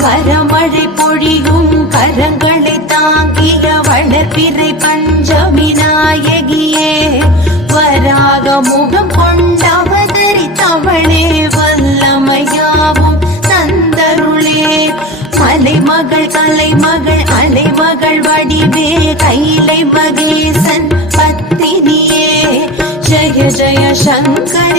வரமழை பொழியும் கரங்களை தாங்கிய வளர்பிறை பஞ்சமி நாயகியே வராக முகம் கொண்டவதரித்தவளே வல்லமையாவும் தந்தருளே மலைமகள் கலைமகள் அலைமகள் வடிவே கைலை மகேசன் பத்தினியே ஜய ஜய சங்கர